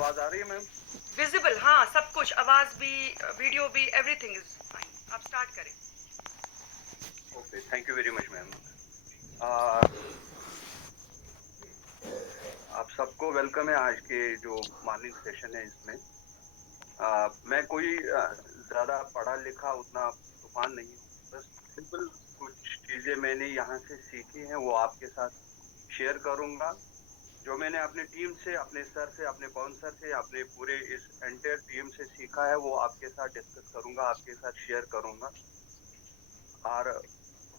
आवाज आ रही है मैम? विजिबल, हाँ, सब कुछ, आवाज भी, वीडियो भी, एवरीथिंग इज फाइन। आप स्टार्ट करें। Okay, thank you very much ma'am. आप सबको वेलकम है आज के जो मॉर्निंग सेशन है इसमें। मैं कोई ज्यादा पढ़ा लिखा उतना तूफान नहीं हूँ, बस सिंपल कुछ चीजें मैंने यहाँ से सीखी हैं वो आपके साथ शेयर करूंगा। जो मैंने अपने टीम से, अपने सर से, अपने पवन सर से, अपने पूरे इस एंटायर टीम से सीखा है वो आपके साथ डिस्कस करूंगा, आपके साथ शेयर करूंगा। और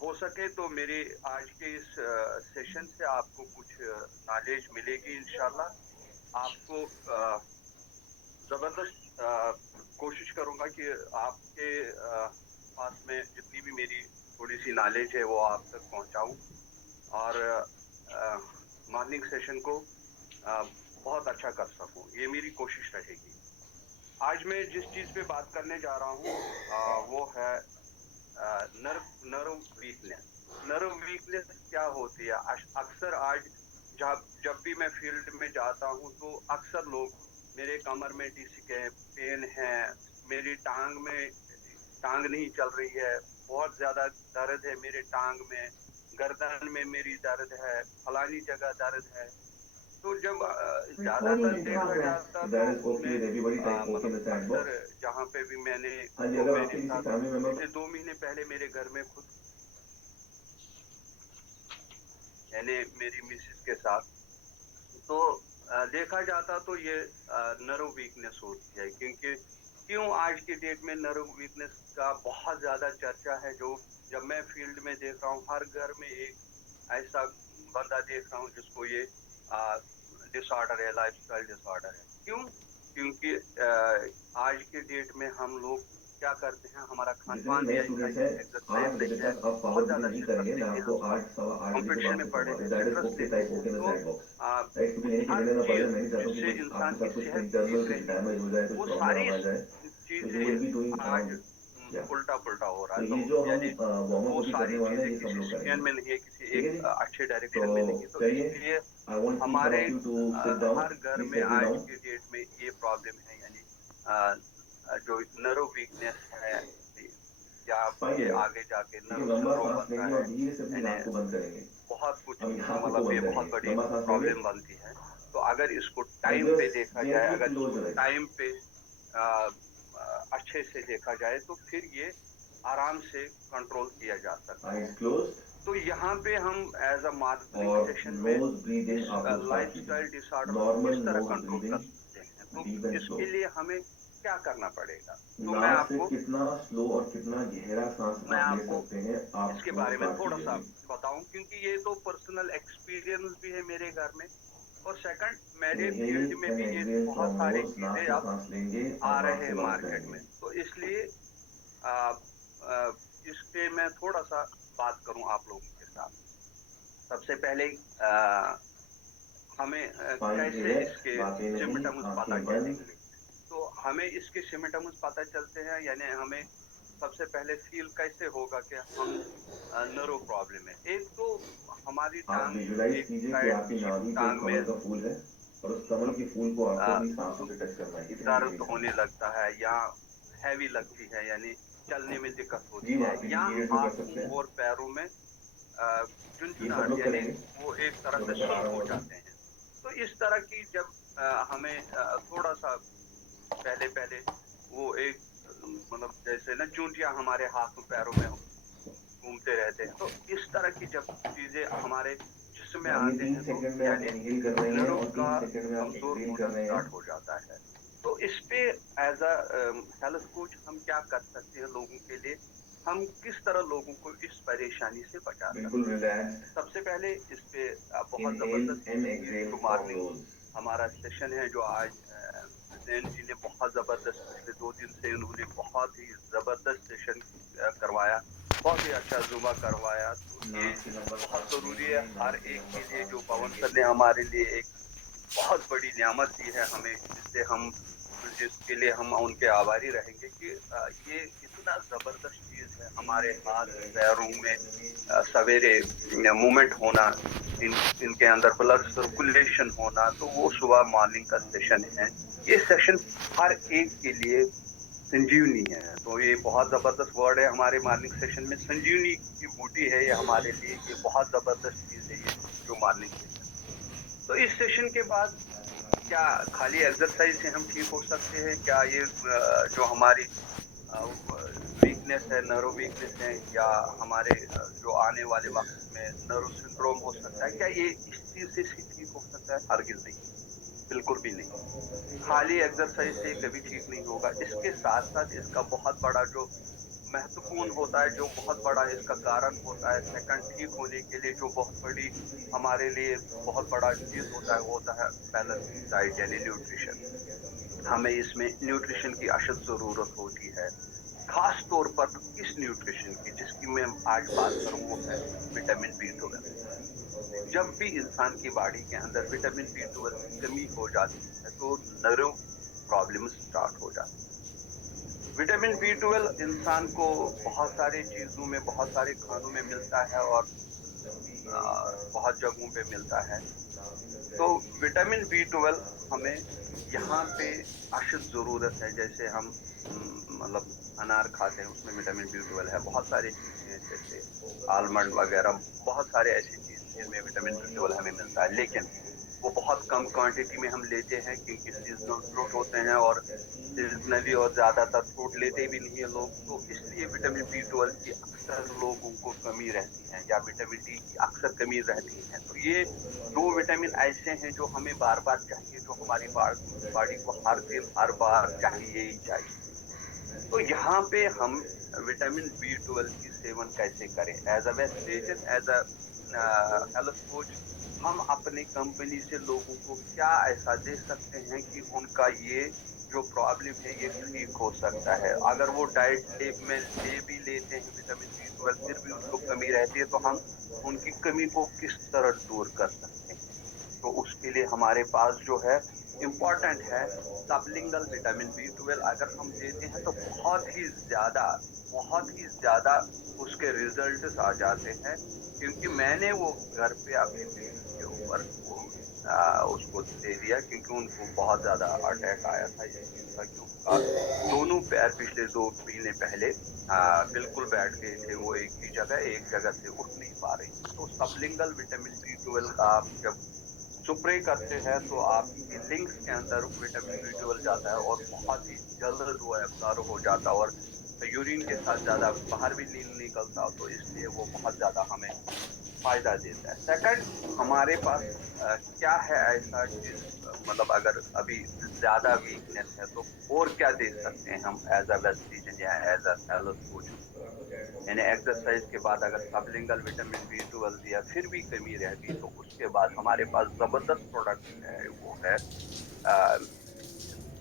हो सके तो मेरे आज के इस सेशन से आपको कुछ नॉलेज मिलेगी इंशाल्लाह। आपको जबरदस्त कोशिश करूंगा कि आपके पास में जितनी भी मेरी थोड़ी सी नॉलेज है वो आप तक पहुंचाऊं और मॉर्निंग सेशन को बहुत अच्छा कर सकूं, ये मेरी कोशिश रहेगी। आज मैं जिस चीज पे बात करने जा रहा हूं वो है नर्व वीकनेस। नर्व वीकनेस क्या होती है? अक्सर आज जब जब भी मैं फील्ड में जाता हूं तो अक्सर लोग मेरे कमर में डिस्क है, पेन है, मेरी टांग नहीं चल रही है, बहुत ज्यादा दर्द है मेरे टांग में, गर्दन में मेरी दर्द है, फलानी जगह दर्द है। तो जब ज्यादातर देखा जाता तो मैं मतलब अक्सर जहाँ पे भी मैंने हाँ जी, तो अगर मैंने आपके किसी था फैमिली मेंबर पिछले 2 महीने पहले मेरे घर में खुद यानी मेरी मिसेस के साथ तो देखा जाता तो ये नर्व वीकनेस होती है। क्योंकि क्यों आज की डेट में नर्व वीकनेस का बहुत ज्यादा चर्चा है। जो जब मैं फील्ड में देख रहा हूँ हर घर में एक ऐसा बंदा देख रहा हूँ जिसको ये डिसऑर्डर है, लाइफस्टाइल डिसऑर्डर है। क्यों? क्योंकि आज के डेट में हम लोग क्या करते हैं, हमारा खान जितने भी पान भी नए ऐसा स्टूडेंट्स ही है, हैं एक्सरसाइज 8 बजे नहीं है, तक आप बहुत पावर ज्यादा नहीं स्ट्रेस करेंगे, मैं लेते हैं आपको हम, 8 सवा 8 बजे के कंपटीशन बाद में से पड़े करवाते हैं, हैं। दैट इज स्ट्रेस ओके, लेते टाइप हैं। ओके इन द तो चैट बॉक्स। आ, राइट, क्योंकि नहीं हर लिखने ना पड़े, चीज मैं नहीं चाहता हूँ कि जिससे बस इंसान आपके की साथ कुछ सेहत इंटरनल ठीक कुछ रहेगी डैमेज हो जाए, कुछ वो प्रॉब्लम सारी आ जाए, तो यू चीजें विल बी डूइंग आज अराउंड या। उल्टा पुल्टा हो रहा तो है। ये तो जो हम यानी वार्म वो अप अभी करने सारी वाले हैं चीजें ये सब किसी लोग सीक्वेंस करेंगे, में नहीं है, किसी ठीक है एक जी। अच्छे तो डायरेक्शन में नहीं है। तो चलिए, इसलिए आई वांट ईच वन हमारे of you to sit down, हर घर प्लीज में सेटल आज डाउन। के डेट में ये प्रॉब्लम है। यानी अ, जो नर्व वीकनेस है या ये फाइन, आगे जाके देखिए नर्व लंबा सिंड्रोम सांस बनता लेंगे है। और धीरे से अपनी यानी नाक को बंद करेंगे। बहुत कुछ हम यहाँ को मतलब ये बंद बहुत करेंगे, बड़ी लंबा सांस लेंगे प्रॉब्लम बनती है। तो अगर इसको एंड टाइम पे जस्ट देखा जाए, जेंटली अगर क्लोज इसको द आइज। टाइम पे अ, अच्छे से देखा जाए तो फिर ये आराम से कंट्रोल किया जा सकता है। आइज क्लोज तो यहाँ पे हम एज अ मॉर्निंग और सेशन में नोज ब्रीदिंग इस आप लोग स्टार्ट लाइफस्टाइल कीजिए, डिसऑर्डर को नॉर्मल किस तरह नोज कंट्रोल कर ब्रीदिंग, सकते हैं। तो डीप एंड स्लो। इसके लिए हमें क्या करना पड़ेगा? तो नाक से कितना स्लो और कितना गहरा सांस मैं आप ले आपको सकते हैं, आप इसके वो बारे में स्टार्ट थोड़ा कीजिए सा अभी। बताऊं, क्योंकि ये तो पर्सनल एक्सपीरियंस भी है मेरे घर में, और सेकंड मेरे इनहेल फील्ड में एंड भी ये एक्सहेल बहुत फ्रॉम सारी नोज, नाक चीजें से अब सांस लेंगे आ और नाक रहे से हैं बंद मार्केट करेंगे। में। तो इसलिए आ, आ, इस पे मैं थोड़ा सा बात करूं आप लोगों के साथ। सबसे पहले हमें फाइन कैसे रिलैक्स, इसके बातें नहीं, सिम्टम्स पता आंखें बंद। चलेंगे। तो हमें इसके सिम्टम्स पता चलते हैं, यानी हमें सबसे पहले फील कैसे होगा कि हम नर्व प्रॉब्लम है। एक तो हमारी आप टांग विजुलाइज एक कीजिए कि साइड आपकी की नाभि पे एक टांग में कमल का फूल है और उस कमल के फूल को आपको अ, अपनी सांसों से टच करना है, इतनी गहरी दर्द होने सांस। लगता है या हैवी लगती है, यानी चलने में दिक्कत जी, होती वो है, आप किसी या पीरियड में कर हाथों सकते हैं, और पैरों में ये सब झुंझुनाहट, लोग यानी करेंगे वो एक तरह जो से बच्चा आ सुन्न रहा हो होगा अभी। जाते हैं। तो इस तरह की जब हमें थोड़ा सा पहले पहले वो एक मतलब जैसे ना चूंटियां हमारे हाथों पैरों में घूमते रहते हैं, तो इस तरह की जब चीजें हमारे जिस्म में मानिए आते 3 हैं तो सेकंड में आप यानी इनहेल कर रहे हैं नर्व और का 3 सेकंड में आप कमजोर एक्सहेल कर होना रहे हैं। स्टार्ट हो जाता है। तो इस पे एज अ हेल्थ कोच हम क्या कर सकते हैं लोगों के लिए, हम किस तरह लोगों को इस परेशानी से बचा बिल्कुल सकते हैं। रिलैक्स्ड, सबसे पहले इस पे बहुत इनहेल जबरदस्त एंड ये एक्सहेल जो फ्रॉम मॉर्निंग नोज। हमारा सेशन है जो आज जैन जी ने बहुत जबरदस्त पिछले 2 दिन से उन्होंने बहुत ही जबरदस्त सेशन करवाया, बहुत ही अच्छा जुबा करवाया। तो ये नाक से लंबा बहुत सांस जरूरी है लेंगे, हर नाक से एक लंबा के लिए। सांस जो पवन छोड़ेंगे। सर ने हमारे लिए एक बहुत बड़ी नियामत दी है हमें, जिससे हम जिसके लिए हम उनके आभारी रहेंगे कि ये इतना जबरदस्त चीज है, हमारे हाथ पैरों में सवेरे मूवमेंट होना, इनके अंदर ब्लड सर्कुलेशन होना, तो वो सुबह मॉर्निंग का सेशन है। ये सेशन हर एक के लिए संजीवनी है। तो ये बहुत जबरदस्त वर्ड है हमारे मॉर्निंग सेशन में, संजीवनी की बूटी है ये हमारे लिए, ये बहुत जबरदस्त चीज है ये जो मॉर्निंग सेशन। तो इस सेशन के बाद क्या खाली एक्सरसाइज से हम ठीक हो सकते हैं? क्या ये जो हमारी वीकनेस है, नर्व वीकनेस है, या हमारे जो आने वाले वक्त में नर्व सिंड्रोम हो सकता है, क्या ये इस चीज से ठीक हो सकता है? हरगिज नहीं, बिल्कुल भी नहीं। खाली एक्सरसाइज से कभी ठीक नहीं होगा। इसके साथ साथ इसका बहुत बड़ा जो महत्वपूर्ण होता है, जो बहुत बड़ा इसका कारण होता है सेकंड ठीक होने के लिए, जो बहुत बड़ी हमारे लिए बहुत बड़ा चीज होता है, वो होता है बैलेंस डाइट यानी न्यूट्रिशन। हमें इसमें न्यूट्रिशन की अशद जरूरत होती है, खास तौर पर इस न्यूट्रिशन की जिसकी मैं आज बात करूं वो है विटामिन B12। जब भी इंसान की बॉडी के अंदर विटामिन B12 की कमी हो जाती है तो नर्व प्रॉब्लम स्टार्ट हो जाती है। विटामिन B12 इंसान को बहुत सारे चीजों में, बहुत सारे खानों में मिलता है और बहुत जगहों पे मिलता है। तो विटामिन B12 हमें यहाँ पे अशद जरूरत है। जैसे हम मतलब अनार खाते हैं, उसमें विटामिन B12 है। बहुत सारी चीजें हैं जैसे आलमंड वगैरह, बहुत सारे ऐसी चीज जिनमें विटामिन B12 हमें मिलता है, लेकिन वो बहुत कम क्वांटिटी में हम लेते हैं क्योंकि सीजनल फ्रूट होते हैं और सीजनली और ज्यादातर फ्रूट लेते भी नहीं है लोग। तो इसलिए विटामिन B12 की अक्सर लोगों को कमी रहती है, या विटामिन डी की अक्सर कमी रहती है। तो ये दो विटामिन ऐसे हैं जो हमें बार बार चाहिए, जो हमारी बॉडी को हर दिन हर बार चाहिए ही चाहिए। तो यहाँ पे हम विटामिन B12 की सेवन कैसे करें? As a wastage, as a health coach, हम अपने कंपनी से लोगों को क्या ऐसा दे सकते हैं कि उनका ये जो प्रॉब्लम है ये ठीक हो सकता है? अगर वो डाइट में भी लेते हैं विटामिन B12 फिर भी उनको कमी रहती है, तो हम उनकी कमी को किस तरह दूर कर सकते हैं? तो उसके लिए हमारे पास जो है इम्पोर्टेंट है सबलिंगल विटामिन B12। अगर हम देते हैं तो बहुत ही ज्यादा उसके रिजल्ट्स आ जाते हैं, क्योंकि मैंने वो घर पे अपनी बीवी के ऊपर वो उसको दे दिया, क्योंकि उनको बहुत ज्यादा अटैक आया था इस चीज का, कि उनका दोनों पैर पिछले 2 महीने पहले बिल्कुल बैठ गए थे। वो एक ही जगह, एक जगह से उठ नहीं पा रही थी। तो सबलिंगल विटामिन B12 का आप जब स्प्रे करते हैं तो आपकी लिंक्स के अंदर विटामिन B12 जाता है और बहुत ही जल्द वो एब्जॉर्ब हो जाता है और यूरिन के साथ ज्यादा बाहर भी नहीं निकलता। तो इसलिए वो बहुत ज्यादा हमें फायदा देता है। सेकंड, हमारे पास क्या है ऐसा चीज, मतलब अगर अभी ज्यादा वीकनेस है तो और क्या दे सकते हैं हम एज अ वेस्टिजन या एज अ हेल्थ कोच? यानी एक्सरसाइज के बाद अगर सबलिंगल विटामिन B12 दिया फिर भी कमी रह गई, तो उसके बाद हमारे पास जबरदस्त प्रोडक्ट है, वो है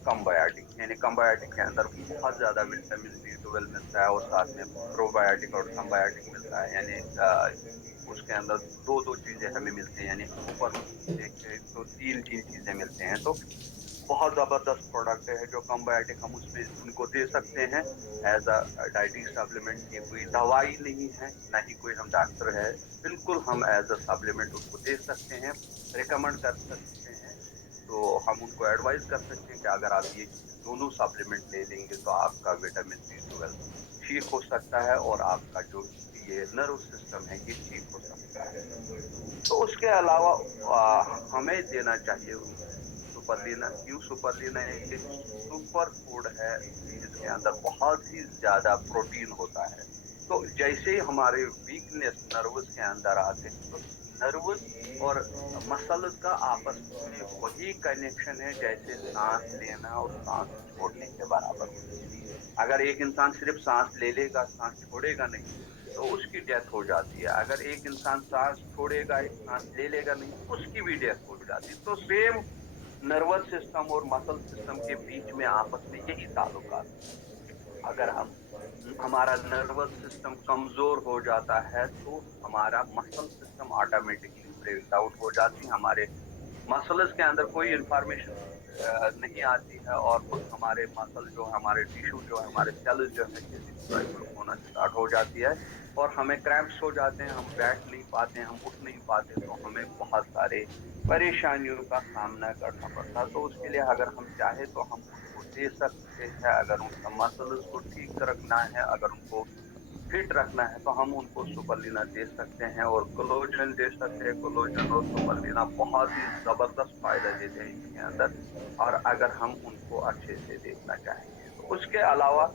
कम्बायोटिक। यानी कम्बायोटिक के अंदर बहुत ज्यादा विटामिन B12 मिलता है और साथ में प्रोबायोटिक और कम्बायोटिक मिलता है। यानी उसके अंदर दो दो चीजें हमें मिलती हैं, यानी ऊपर एक एक तो तीन तीन चीजें मिलते हैं। तो बहुत जबरदस्त प्रोडक्ट है जो कम्बायोटिक, हम उसमें उनको दे सकते हैं एज अ डाइटिंग सप्लीमेंट। ये कोई दवाई नहीं है, ना ही कोई हम डॉक्टर है, बिल्कुल हम एज अ सप्लीमेंट उनको दे सकते हैं, रिकमेंड कर सकते हैं। तो हम उनको एडवाइस कर सकते हैं कि अगर आप ये दोनों सप्लीमेंट ले लेंगे तो आपका विटामिन B12 ठीक हो सकता है और आपका जो ये नर्व सिस्टम है ये ठीक हो सकता है। तो उसके अलावा हमें देना चाहिए सुपरलिना। क्यों सुपरलिना? एक सुपर फूड है जिसके अंदर बहुत ही ज्यादा प्रोटीन होता है। तो जैसे ही हमारे वीकनेस नर्वस के अंदर आते हैं तो नर्वस और मसल्स का आपस में वही कनेक्शन है जैसे सांस लेना और सांस छोड़ने के बराबर होता है। अगर एक इंसान सिर्फ सांस ले लेगा, सांस छोड़ेगा नहीं, तो उसकी डेथ हो जाती है। अगर एक इंसान सांस छोड़ेगा, सांस ले लेगा नहीं, उसकी भी डेथ हो जाती है। तो सेम नर्वस सिस्टम और मसल सिस्टम के बीच में आपस में यही ताल्लुकात है। अगर हम हमारा नर्वस सिस्टम कमजोर हो जाता है तो हमारा muscle system automatically break down हो जाती है। हमारे मसल्स के अंदर कोई इंफॉर्मेशन نہیں آتی ہے اور خود ہمارے مسل جو ہمارے ٹیشو جو ہمارے سیلز جو ہے ڈسٹرائب ہونا اسٹارٹ ہو جاتی ہے اور ہمیں کریمپس ہو جاتے ہیں, ہم بیٹھ نہیں پاتے, ہم اٹھ نہیں پاتے, تو ہمیں بہت سارے پریشانیوں کا سامنا کرنا پڑتا ہے. تو اس کے لیے اگر ہم چاہیں تو ہم ان کو دے سکتے ہیں, اگر ان کا مسلز کو ٹھیک رکھنا ہے, اگر ان کو فٹ رکھنا ہے تو ہم ان کو سپرلینا دے سکتے ہیں اور کولوجن دے سکتے ہیں. کولوجن اور سپرلینا بہت ہی زبردست فائدہ دیتے ہیں اس کے اندر, اور اگر ہم ان کو اچھے سے دیکھنا چاہیں گے تو اس کے علاوہ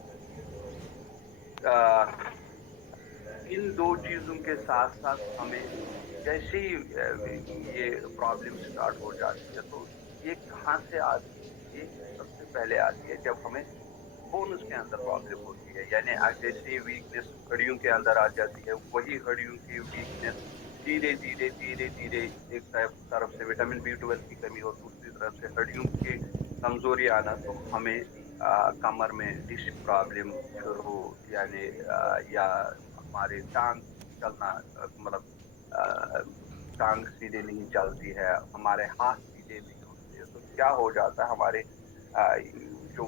ان دو چیزوں کے ساتھ ساتھ ہمیں جیسے ہی یہ پرابلم سٹارٹ ہو جاتی ہے تو یہ کہاں سے آتی ہے؟ یہ سب سے پہلے آتی ہے جب ہمیں بونس کے اندر پرابلم ہوتی ہے, یعنی جیسے ویکنیس ہڈیوں کے اندر آ جاتی ہے, وہی ہڈیوں کی ویکنیس دھیرے دھیرے دھیرے دھیرے ایک طرف سے وٹامن B12 کی کمی اور دوسری طرف سے ہڈیوں کی کمزوری آنا, تو ہمیں کمر میں ڈسک پرابلم شروع یعنی یا ہمارے ٹانگ چلنا مطلب ٹانگ سیدھے نہیں چلتی ہے, ہمارے ہاتھ سیدھے نہیں ہوتے, تو کیا ہو جاتا ہے ہمارے جو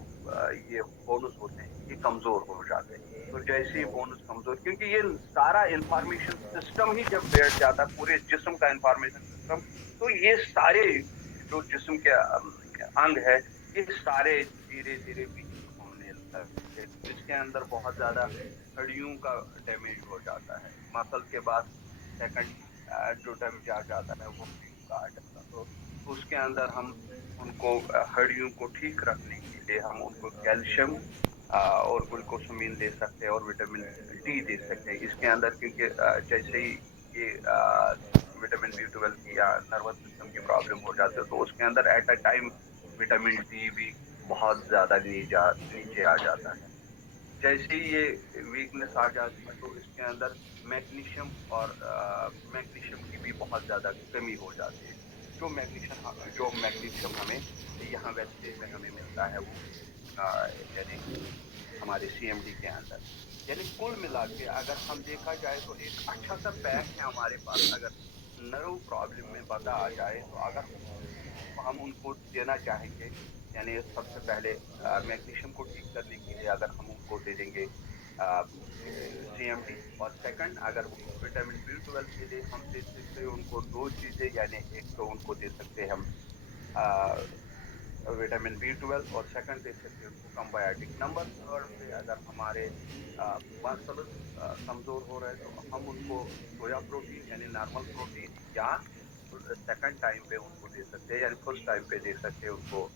یہ بونس ہوتے ہیں یہ کمزور ہو جاتے ہیں. تو جیسے ہی بونس کمزور, کیونکہ یہ سارا انفارمیشن سسٹم ہی جب بیٹھ جاتا ہے پورے جسم کا انفارمیشن سسٹم, تو یہ سارے جو جسم کے انگ ہے یہ سارے دھیرے دھیرے ویک ہونے لگتے, اس کے اندر بہت زیادہ ہڈیوں کا ڈیمیج ہو جاتا ہے. مسل کے بعد سیکنڈ جو ڈیمیج آ جاتا ہے وہ ہڈیوں کا آ جاتا ہے. تو اس کے اندر ہم ان کو ہڈیوں کو ٹھیک رکھنے کے لیے ہم ان کو کیلشیم اور گلوکوسامین دے سکتے ہیں اور وٹامن D دے سکتے ہیں اس کے اندر, کیونکہ جیسے ہی یہ وٹامن B12 کی یا نروس سسٹم کی پرابلم ہو جاتی ہے تو اس کے اندر at a time vitamin D بھی بہت زیادہ نیچے آ جاتا ہے. جیسے ہی یہ ویکنیس آ جاتی ہے تو اس کے اندر میگنیشیم اور میگنیشیم کی بھی بہت زیادہ کمی ہو جاتی ہے. جو میگنیشیم ہمیں یہاں ویسٹیج میں ہمیں ملتا ہے وہ یعنی ہمارے CMD کے اندر, یعنی کل ملا کے اگر ہم دیکھا جائے تو ایک اچھا سا پیک ہے ہمارے پاس. اگر نرو پرابلم میں بندہ آ جائے تو اگر ہم ان کو دینا چاہیں گے, یعنی سب سے پہلے میگنیشیم کو ٹھیک کرنے کے لیے اگر ہم ان کو دے دیں گے CMD, اور سیکنڈ اگر وٹامن B12 کے لیے ہم دے سکتے ہیں ان کو دو چیزیں, یعنی ایک تو ان کو دے سکتے ہیں ہم وٹامن B12 اور سیکنڈ دے سکتے ہیں ان کو کمبایوٹک. نمبر تھرڈ پہ اگر ہمارے مسلز کمزور ہو رہے تو ہم ان کو سویا پروٹین یعنی نارمل پروٹین یا سیکنڈ ٹائم پہ ان کو دے سکتے ہیں, یعنی فرسٹ ٹائم پہ دے سکتے ہیں ان کو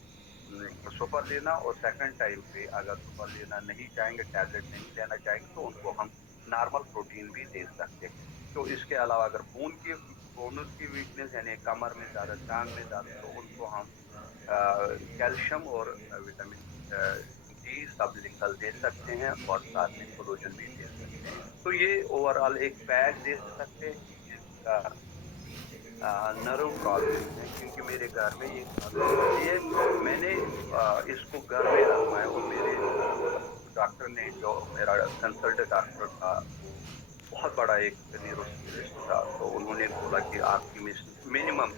سپر لینا, اور سیکنڈ ٹائم پہ اگر سپر لینا نہیں چاہیں گے, ٹیبلٹ نہیں لینا چاہیں گے, تو ان کو ہم نارمل پروٹین بھی دے سکتے ہیں. تو اس کے علاوہ اگر بونز کی ویکنیس یعنی کمر میں زیادہ, ٹانگ میں زیادہ, تو ان کو ہم کیلشیم اور وٹامن D سب لنگل دے سکتے ہیں اور ساتھ میں کولوجن بھی دے سکتے ہیں. تو یہ اوور آل ایک پیک دے سکتے ہیں جس کا نرو پرابلم ہے, کیونکہ میرے گھر میں یہ پرابلم ہوتی ہے. میں نے اس کو گھر میں آزمایا اور میرے ڈاکٹر نے جو میرا کنسلٹ ڈاکٹر تھا وہ بہت بڑا ایک نیورو اسپیشلسٹ تھا, تو انہوں نے بولا کہ آپ کی منیمم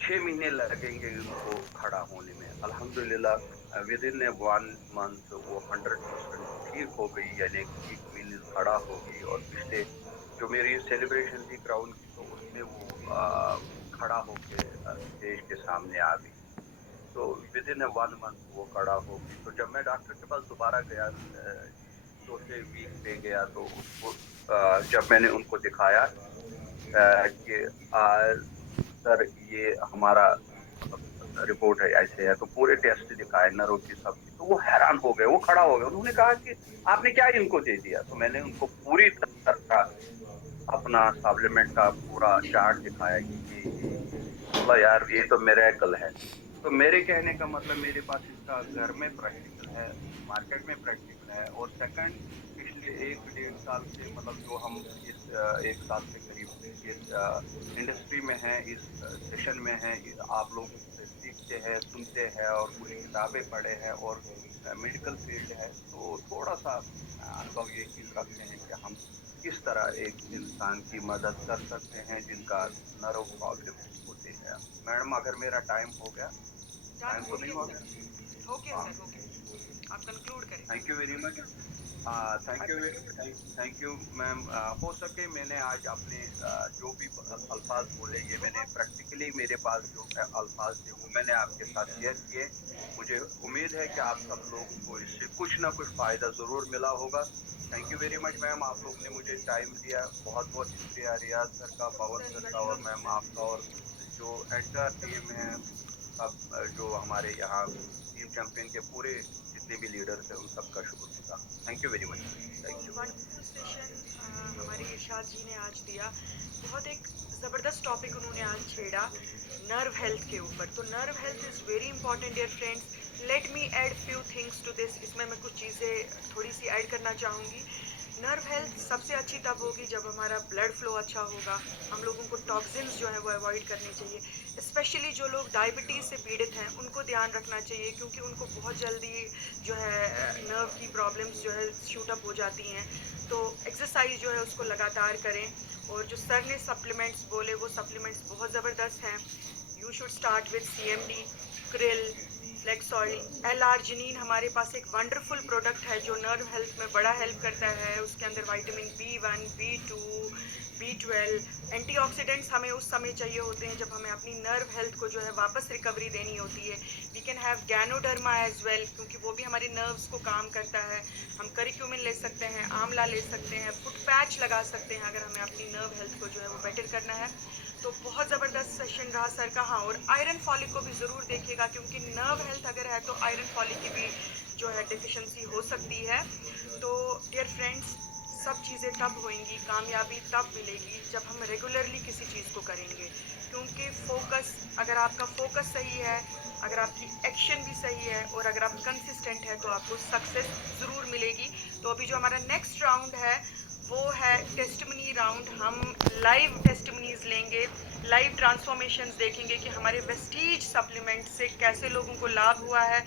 6 مہینے لگیں گے ان کو کھڑا ہونے میں. الحمدللہ ود ان 1 month وہ 100% ٹھیک ہو گئی, یعنی ٹھیک مینز کھڑا ہو گئی. اور پچھلے جو میری سیلیبریشن تھی کراؤن کی تو اس میں وہ کھڑا ہو کے اسٹیج کے سامنے آ گئی. تو ود ان 1 month وہ کھڑا ہو گئی. تو جب میں ڈاکٹر کے پاس دوبارہ گیا چوتھے ویک پہ گیا تو اس کو جب میں نے ان کو دکھایا کہ سر یہ ہمارا مطلب رپورٹ ہے ایسے ہے, تو پورے ٹیسٹ دکھائے نرو کی سب کی, تو وہ حیران ہو گئے, وہ کھڑا ہو گئے. انہوں نے کہا کہ آپ نے کیا ان کو دے دیا؟ تو میں نے ان کو پوری طرح اپنا سپلیمنٹ کا پورا چارٹ دکھایا کہ یہ بولا یار یہ تو میریکل ہے. تو میرے کہنے کا مطلب میرے پاس اس کا گھر میں پریکٹیکل ہے, مارکیٹ میں پریکٹیکل ہے, اور سیکنڈ پچھلے 1-1.5 سال سے مطلب جو ہم اس 1 سال سے قریب اس انڈسٹری میں ہیں, اس سیشن میں ہیں, آپ لوگوں سے سیکھتے ہیں, سنتے ہیں اور کچھ کتابیں پڑھے ہیں اور میڈیکل فیلڈ ہے, تو تھوڑا سا انبھو یہ چیز رکھتے ہیں کہ ہم کس طرح ایک انسان کی مدد کر سکتے ہیں جن کا نرو پرابلم ہوتے ہیں. میڈم اگر میرا ٹائم ہو گیا. टाइम तो नहीं हुआ? हो गया हाँ। सर, हो गया, आप कंक्लूड करें। Thank you very much. Thank you ma'am. हो सके मैंने आज अपने जो भी अल्फाज बोले ये मैंने प्रैक्टिकली मेरे पास जो अल्फाज थे वो मैंने आपके साथ शेयर किए। मुझे उम्मीद है कि आप सब लोगों को इससे कुछ ना कुछ फ़ायदा ज़रूर मिला होगा। Thank you very much ma'am, आप लोगों ने मुझे टाइम दिया, बहुत बहुत शुक्रिया रियाज सर का, पावर सर का और मैम आपका, और जो एंटायर टीम है, अब जो हमारे यहाँ टीम चैंपियन के पूरे जितने भी लीडर्स हैं उन सबका शुक्रगुजार। Thank you very much. Thank you. Wonderful session हमारे इरशाद जी ने आज दिया। बहुत एक ज़बरदस्त टॉपिक उन्होंने आज छेड़ा नर्व हेल्थ के ऊपर। तो nerve health is very important dear friends. Let me add few things to this. इसमें मैं कुछ चीज़ें थोड़ी सी ऐड करना चाहूँगी। नर्व हेल्थ सबसे अच्छी तब होगी जब हमारा ब्लड फ्लो अच्छा होगा। हम लोगों को टॉक्सिन्स जो है वो अवॉइड करने चाहिए। स्पेशली जो लोग डायबिटीज़ से पीड़ित हैं उनको ध्यान रखना चाहिए, क्योंकि उनको बहुत जल्दी जो है नर्व की प्रॉब्लम्स जो है शूट अप हो जाती हैं। तो एक्सरसाइज जो है उसको लगातार करें। और जो सर ने सप्लीमेंट्स बोले वो सप्लीमेंट्स बहुत ज़बरदस्त हैं। You should start with CMD, krill, flax oil, L arginine हमारे पास एक वंडरफुल प्रोडक्ट है जो नर्व हेल्थ में बड़ा हेल्प करता है। उसके अंदर vitamin B1, B2, B12 antioxidants हमें उस समय चाहिए होते हैं जब हमें अपनी नर्व हेल्थ को जो है वापस रिकवरी देनी होती है। We can have ganoderma as well, क्योंकि वो भी हमारी नर्व्स को काम करता है। हम करिक्यूमिन ले सकते हैं, आंवला ले सकते हैं, फुट पैच लगा सकते हैं अगर हमें अपनी नर्व हेल्थ को जो है वो बेटर करना है। तो बहुत ज़बरदस्त सेशन रहा सर का। हाँ, और आयरन फॉलिक को भी ज़रूर देखिएगा, क्योंकि नर्व हेल्थ अगर है तो आयरन फॉलिक की भी जो है डिफिशेंसी हो सकती है। तो डियर फ्रेंड्स, सब चीज़ें तब होंगी, कामयाबी तब मिलेगी जब हम रेगुलरली किसी चीज़ को करेंगे। क्योंकि फोकस, अगर आपका फोकस सही है, अगर आपकी एक्शन भी सही है और अगर आप कंसिस्टेंट है तो आपको सक्सेस ज़रूर मिलेगी। तो अभी जो हमारा नेक्स्ट राउंड है वो है टेस्टमनी राउंड। हम लाइव टेस्टमनीज लेंगे, लाइव ट्रांसफॉर्मेशंस देखेंगे कि हमारे वेस्टीज सप्लीमेंट से कैसे लोगों को लाभ हुआ है,